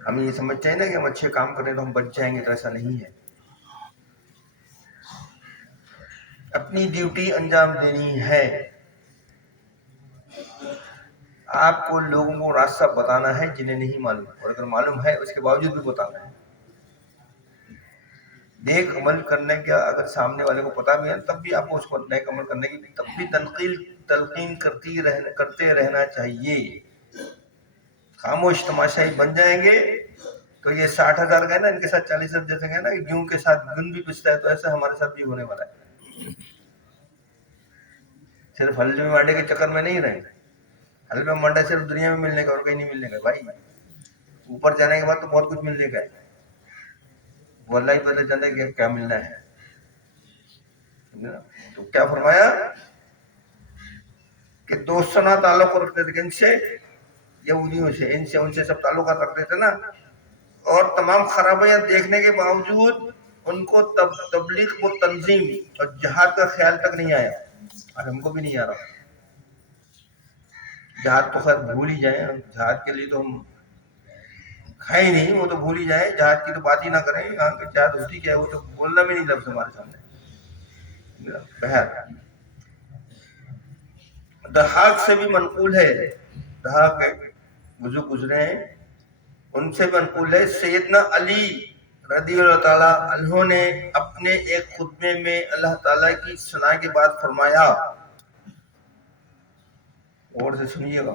ہم یہ سمجھتے ہیں نا کہ ہم اچھے کام کریں تو ہم بچ جائیں گے، تو ایسا نہیں ہے. اپنی ڈیوٹی انجام دینی ہے. آپ کو لوگوں کو راستہ بتانا ہے جنہیں نہیں معلوم، اور اگر معلوم ہے اس کے باوجود بھی بتانا ہے. نیک عمل کرنے کا اگر سامنے والے کو پتا بھی ہے تب بھی آپ کو اس کو نیک عمل کرنے کی تب بھی تلقین کرتے رہنا چاہیے. خاموش تماشائی بن جائیں گے تو یہ 60,000 کا ہے نا، ان کے ساتھ 40,000 جیسے کہ نا گیہوں کے ساتھ گن بھی پستا ہے، تو ایسا ہمارے ساتھ بھی ہونے والا ہے. صرف حلوے مانڈے کے چکر میں نہیں رہے. حلوے مانڈا صرف دنیا میں ملنے کا اور کہیں نہیں ملنے کا بھائی. اوپر جانے کے بعد تو بہت کچھ ملنے کا ہے، وہ اللہ ہی پتہ چلے کہ کیا ملنا ہے. تو کیا فرمایا کہ دوستانہ تعلق رکھتے تھے ان سے، یہودیوں سے، ان سے سب تعلقات رکھتے تھے نا. اور تمام خرابیاں دیکھنے کے باوجود ان کو تبلیغ و تنظیم اور جہاد کا خیال تک نہیں آیا، اور ہم کو بھی نہیں آ رہا. جہاد تو خیر بھول ہی جائیں، جہاد کے لیے تو ہم ہے ہی نہیں، وہ تو بھول ہی جائیں، جہاد کی تو بات ہی نہ کریں. یہاں کی جہاد ہوتی کیا ہے وہ تو بولنا بھی نہیں لفظ ہمارے سامنے. بہر دھاک سے بھی منقول ہے، دھاک وضو گزرے ہیں ان سے منقول ہے. سیدنا علی رضی اللہ تعالیٰ عنہ نے اپنے ایک خطبے میں اللہ تعالیٰ کی ثنا کے بعد فرمایا، اور سے سنیے گا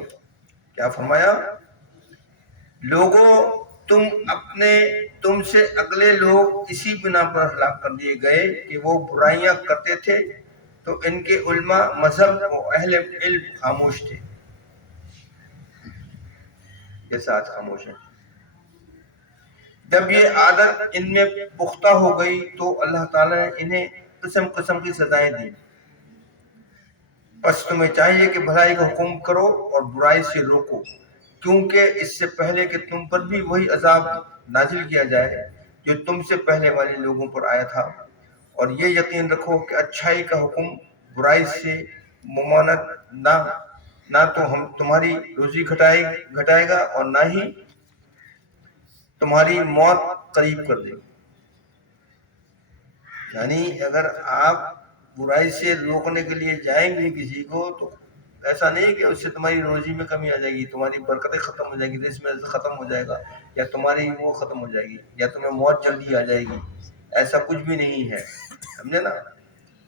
کیا فرمایا، لوگوں تم سے اگلے لوگ اسی بنا پر ہلاک کر دیے گئے کہ وہ برائیاں کرتے تھے تو ان کے علماء مذہب و اہل علم خاموش تھے، جیسا آج خاموش ہے. جب یہ عادت ان میں پختہ ہو گئی تو اللہ تعالیٰ نے انہیں قسم قسم کی سزائیں دی. بس تمہیں چاہیے کہ بھلائی کا حکم کرو اور برائی سے روکو، کیونکہ اس سے پہلے کہ تم پر بھی وہی عذاب نازل کیا جائے جو تم سے پہلے والے لوگوں پر آیا تھا. اور یہ یقین رکھو کہ اچھائی کا حکم برائی سے ممانعت نہ تو ہم تمہاری روزی گھٹائے گا اور نہ ہی تمہاری موت قریب کر دے گا. یعنی اگر آپ برائی سے روکنے کے لیے جائیں گے کسی کو تو ایسا نہیں کہ اس سے تمہاری روزی میں کمی آ جائے گی، تمہاری برکتیں ختم ہو جائے گی، رزق میں ختم ہو جائے گا، یا تمہاری وہ ختم ہو جائے گی، یا تمہیں موت جلدی آ جائے گی. ایسا کچھ بھی نہیں ہے، سمجھے نا.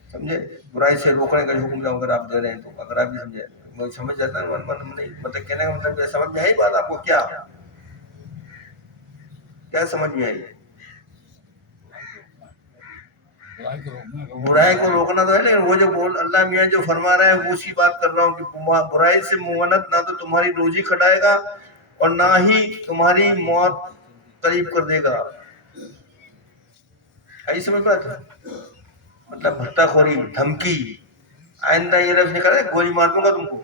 سمجھے، برائی سے روکنے کا حکم اگر آپ دے رہے ہیں تو اگر آپ بھی سمجھے، میں سمجھ جاتا ہے مطلب کہنے کا مطلب سمجھ میں آئی بات آپ کو؟ کیا سمجھ میں آئی؟ برائی کو روکنا تو ہے، لیکن وہ جو اللہ میاں جو فرما رہے ہیں وہ اسی بات کر رہا ہوں کہ برائی سے ممانعت نہ تو تمہاری روزی کھٹائے گا اور نہ ہی تمہاری موت قریب کر دے گا. آئی سمجھ بات ہے؟ مطلب بھٹا خوری، دھمکی، آئندہ یہ لفظ نکلا ہے گولی مار دوں گا تم کو.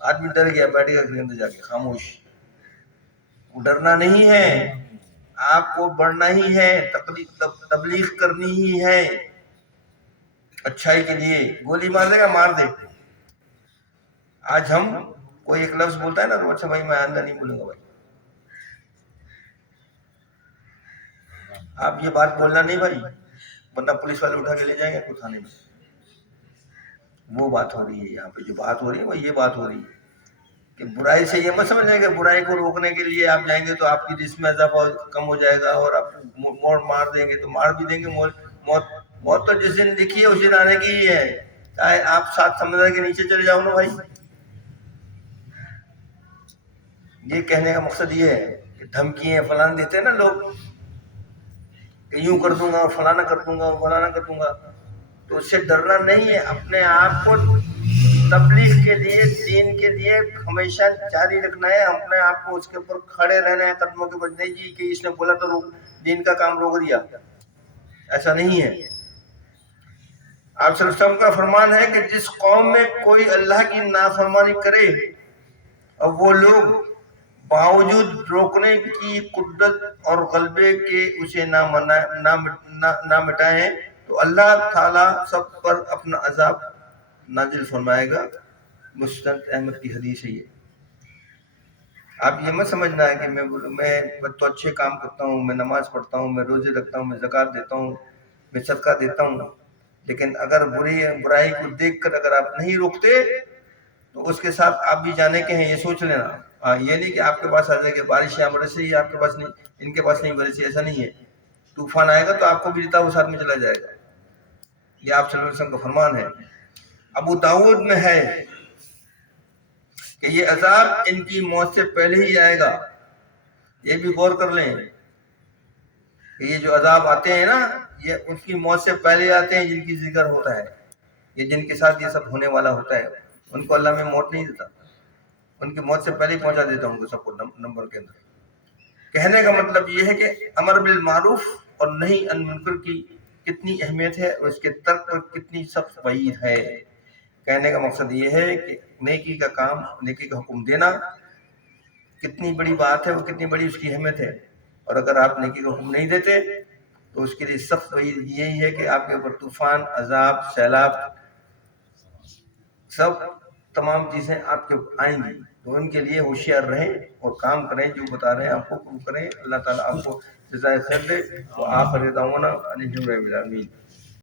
آدمی ڈر گیا، بیٹھ گیا اندر جا کے خاموش. ڈرنا نہیں ہے، آپ کو بڑھنا ہی ہے، تبلیغ کرنی ہی ہے اچھائی کے لیے. گولی مار دے گا مار دے. آج ہم کوئی ایک لفظ بولتا ہے نا تو اچھا بھائی میں آئندہ نہیں بولوں گا بھائی. آپ یہ بات بولنا نہیں بھائی، ورنہ پولیس والے اٹھا کے لے جائیں گے کو تھانے میں. وہ بات ہو رہی ہے یہاں پہ، جو بات ہو رہی ہے وہ یہ بات ہو رہی ہے کہ برائی سے یہ مت سمجھیں کہ برائی کو روکنے کے لیے آپ جائیں گے تو آپ کی جسم میں اضافہ کم ہو جائے گا اور آپ موت مار دیں گے تو مار بھی دیں گے. موت تو جس دن لکھی ہے اس دن آنے کی ہی ہے، چاہے آپ 7 سمندر کے نیچے چلے جاؤ نا بھائی. یہ کہنے کا مقصد یہ ہے کہ دھمکیاں فلاں دیتے ہیں نا لوگ کہ یوں کر دوں گا فلانا کر دوں گا فلانا کر دوں گا، تو اس سے ڈرنا نہیں ہے. اپنے آپ کو تبلیغ کے لیے، دین کے لیے ہمیشہ جاری رکھنا ہے، اپنے آپ کو اس کے اوپر کھڑے رہنا ہے قدموں کے بجنے جی کہ اس نے بولا تو دین کا کام روک دیا. ایسا نہیں ہے. آپ صلی اللہ علیہ وسلم کا فرمان ہے کہ جس قوم میں کوئی اللہ کی نافرمانی کرے اور وہ لوگ باوجود روکنے کی قدرت اور غلبے کے اسے نہ مٹائیں تو اللہ تعالیٰ سب پر اپنا عذاب نازل فرمائے گا. مسند احمد کی حدیث ہے یہ. آپ یہ مت سمجھنا ہے کہ میں تو اچھے کام کرتا ہوں، میں نماز پڑھتا ہوں، میں روزے رکھتا ہوں، میں زکوٰۃ دیتا ہوں، میں صدقہ دیتا ہوں، لیکن اگر برائی کو دیکھ کر اگر آپ نہیں روکتے تو اس کے ساتھ آپ بھی جانے کے ہیں، یہ سوچ لینا۔ یہ نہیں کہ آپ کے پاس آ جائے کہ بارش یہاں برسے ہی آپ کے پاس نہیں، ان کے پاس نہیں برسی، ایسا نہیں ہے۔ طوفان آئے گا تو آپ کو بھی جتا وہ ساتھ میں چلا جائے گا، یہ آپ صلی اللہ علیہ وسلم کا فرمان ہے۔ ابو داؤد میں ہے کہ یہ عذاب ان کی موت سے پہلے ہی آئے گا۔ یہ بھی غور کر لیں کہ یہ جو عذاب آتے ہیں نا، یہ ان کی موت سے پہلے آتے ہیں جن کی ذکر ہوتا ہے، یہ جن کے ساتھ یہ سب ہونے والا ہوتا ہے، ان کو اللہ میں موت نہیں دیتا، ان کی موت سے پہلے ہی پہنچا دیتا ہوں سب کو نمبر کے اندر۔ کہنے کا مطلب یہ ہے کہ امر بالمعروف اور نہی عن منکر کی کتنی اہمیت ہے اور اس کے ترک پر کتنی سخت وعید ہے۔ کہنے کا مقصد یہ ہے کہ نیکی کا کام، نیکی کا حکم دینا کتنی بڑی بات ہے، وہ کتنی بڑی اس کی اہمیت ہے، اور اگر آپ نیکی کا حکم نہیں دیتے تو اس کے لیے سخت وعید یہی ہے کہ آپ کے اوپر طوفان، عذاب، سیلاب، سب تمام چیزیں آپ کے آئیں گی۔ تو ان کے لیے ہوشیار رہیں اور کام کریں، جو بتا رہے ہیں آپ کو کریں۔ اللہ تعالیٰ آپ کو جزائے خیر دے۔ وآخر دعوانا ان الحمد للہ۔